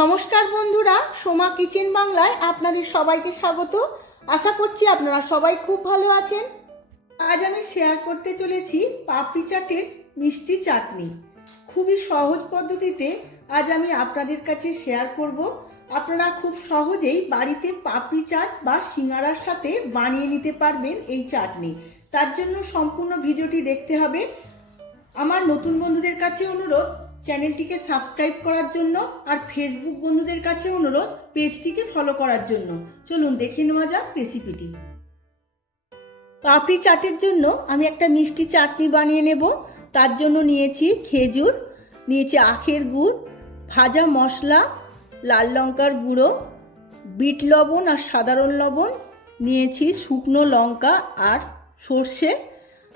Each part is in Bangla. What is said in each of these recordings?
নমস্কার বন্ধুরা, সোমা কিচেন বাংলায় আপনাদের সবাইকে স্বাগত। আশা করছি আপনারা সবাই খুব ভালো আছেন। আজ আমি শেয়ার করতে চলেছি পাপড়ি চাটের মিষ্টি চাটনি। খুবই সহজ পদ্ধতিতে আজ আমি আপনাদের কাছে শেয়ার করব। আপনারা খুব সহজেই বাড়িতে পাপড়ি চাট বা সিঙ্গারার সাথে বানিয়ে নিতে পারবেন এই চাটনি। তার জন্য সম্পূর্ণ ভিডিওটি দেখতে হবে। আমার নতুন বন্ধুদের কাছে অনুরোধ, চ্যানেলটিকে সাবস্ক্রাইব করার জন্য, আর ফেসবুক বন্ধুদের কাছে অনুরোধ পেজটিকে ফলো করার জন্য। চলুন দেখে নেওয়া যাক রেসিপিটি। পাপড়ি চাটের জন্য আমি একটা মিষ্টি চাটনি বানিয়ে নেব। তার জন্য নিয়েছি খেজুর, নিয়েছি আখের গুড়, ভাজা মশলা, লাল লঙ্কার গুঁড়ো, বিট লবণ আর সাধারণ লবণ, নিয়েছি শুকনো লঙ্কা আর সর্ষে,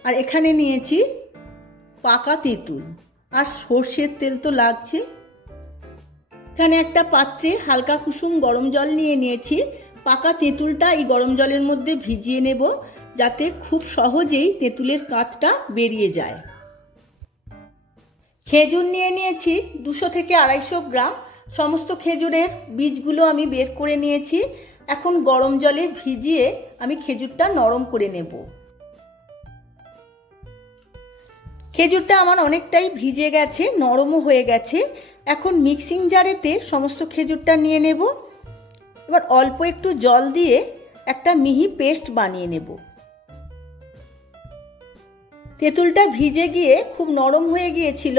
আর এখানে নিয়েছি পাকা তেঁতুল আর সর্ষের তেল তো লাগছে। এখানে একটা পাত্রে হালকা কুসুম গরম জল নিয়ে নিয়েছি। পাকা তেঁতুলটা এই গরম জলের মধ্যে ভিজিয়ে নেব, যাতে খুব সহজেই তেঁতুলের কাঁচটা বেরিয়ে যায়। খেজুর নিয়ে নিয়েছি 200 থেকে 250 গ্রাম। সমস্ত খেজুরের বীজগুলো আমি বের করে নিয়েছি। এখন গরম জলে ভিজিয়ে আমি খেজুরটা নরম করে নেব। খেজুরটা আমার অনেকটাই ভিজে গেছে, নরমও হয়ে গেছে। এখন মিক্সিং জারেতে সমস্ত খেজুরটা নিয়ে নেব। এবার অল্প একটু জল দিয়ে একটা মিহি পেস্ট বানিয়ে নেব। তেঁতুলটা ভিজে গিয়ে খুব নরম হয়ে গিয়েছিল,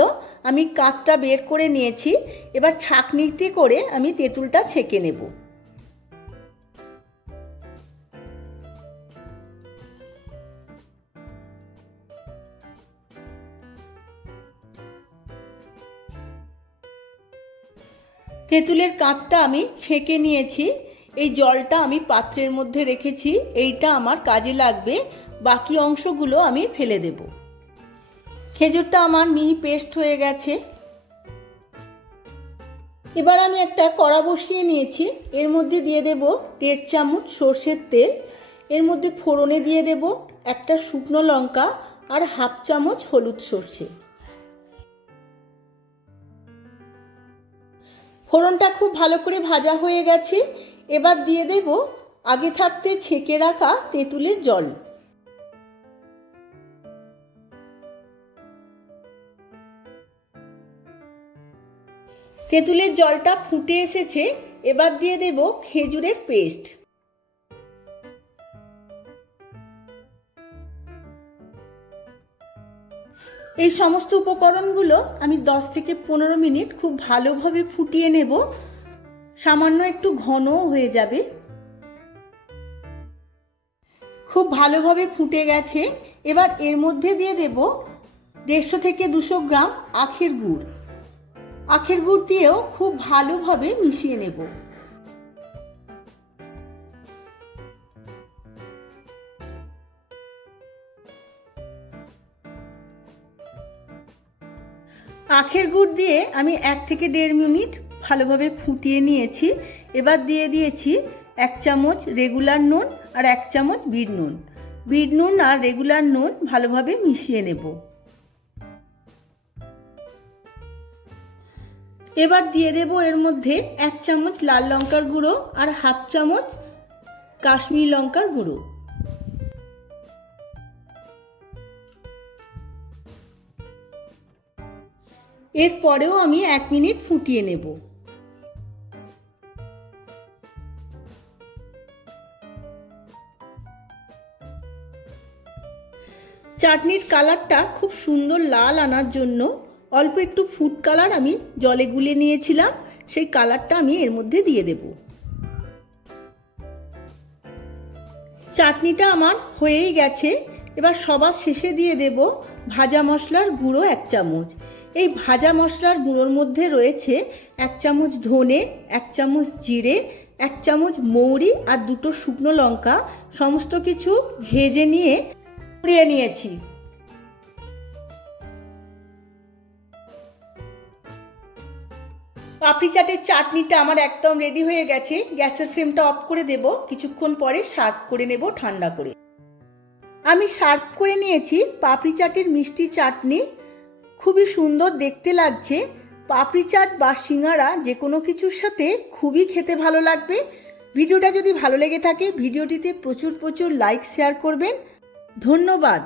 আমি কাঁচটা বের করে নিয়েছি। এবার ছাঁকনিতে করে আমি তেঁতুলটা ছেঁকে নেব। তেঁতুলের কাঁচটা আমি ছেঁকে নিয়েছি। এই জলটা আমি পাত্রের মধ্যে রেখেছি, এইটা আমার কাজে লাগবে। বাকি অংশগুলো আমি ফেলে দেব। খেজুরটা আমার মিহি পেস্ট হয়ে গেছে। এবার আমি একটা কড়া বসিয়ে নিয়েছি। এর মধ্যে দিয়ে দেব 1.5 চামচ সর্ষের তেল। এর মধ্যে ফোড়নে দিয়ে দেব একটা শুকনো লঙ্কা আর 1/2 চামচ হলুদ সর্ষে। ফোড়নটা খুব ভালো করে ভাজা হয়ে গেছে। এবার দিয়ে দেব আগে থাকতে ছেঁকে রাখা তেঁতুলের জল। তেঁতুলের জলটা ফুটে এসেছে। এবার দিয়ে দেব খেজুরের পেস্ট। এই সমস্ত উপকরণগুলো আমি 10 থেকে 15 মিনিট খুব ভালোভাবে ফুটিয়ে নেব। সামান্য একটু ঘনও হয়ে যাবে। খুব ভালোভাবে ফুটে গেছে। এবার এর মধ্যে দিয়ে দেব 150 থেকে 200 গ্রাম আখের গুড়। আখের গুড় দিয়েও খুব ভালোভাবে মিশিয়ে নেব। আখের গুড় দিয়ে আমি 1 থেকে 1.5 মিনিট ভালোভাবে ফুটিয়ে নিয়েছি। এবার দিয়ে দিয়েছি 1 চামচ রেগুলার নুন আর 1 চামচ বিট নুন। বিট নুন আর রেগুলার নুন ভালোভাবে মিশিয়ে নেব। এবার দিয়ে দেব এর মধ্যে 1 চামচ লাল লঙ্কার গুঁড়ো আর 1/2 চামচ কাশ্মীরি লঙ্কার গুঁড়ো। এরপরেও আমি 1 মিনিট ফুটিয়ে নেব। চাটনির কালারটা খুব সুন্দর লাল আনার জন্য অল্প একটু ফুড কালার আমি জলে গুলে নিয়েছিলাম, সেই কালারটা আমি এর মধ্যে দিয়ে দেব। চাটনিটা আমার হয়েই গেছে। এবার সবার শেষে দিয়ে দেব ভাজা মশলার গুঁড়ো 1 চামচ। এই ভাজা মশলার গুঁড়োর মধ্যে রয়েছে 1 চামচ ধনে, 1 চামচ জিরে, 1 চামচ মৌরি আর 2টো শুকনো লঙ্কা। সমস্ত কিছু ভেজে নিয়ে পুড়িয়ে নিয়েছি। পাপড়ি চাটের চাটনিটা আমার একদম রেডি হয়ে গেছে। গ্যাসের ফ্লেমটা অফ করে দেব। কিছুক্ষণ পরে সার্ভ করে নেব ঠান্ডা করে। আমি সার্ভ করে নিয়েছি পাপড়ি চাটের মিষ্টি চাটনি। খুবই সুন্দর দেখতে লাগছে। পাপড়ি চাট বা সিঙ্গারা যে কোনো কিছুর সাথে খুবই খেতে ভালো লাগবে। ভিডিওটা যদি ভালো লেগে থাকে ভিডিওটিতে প্রচুর প্রচুর লাইক শেয়ার করবেন। ধন্যবাদ।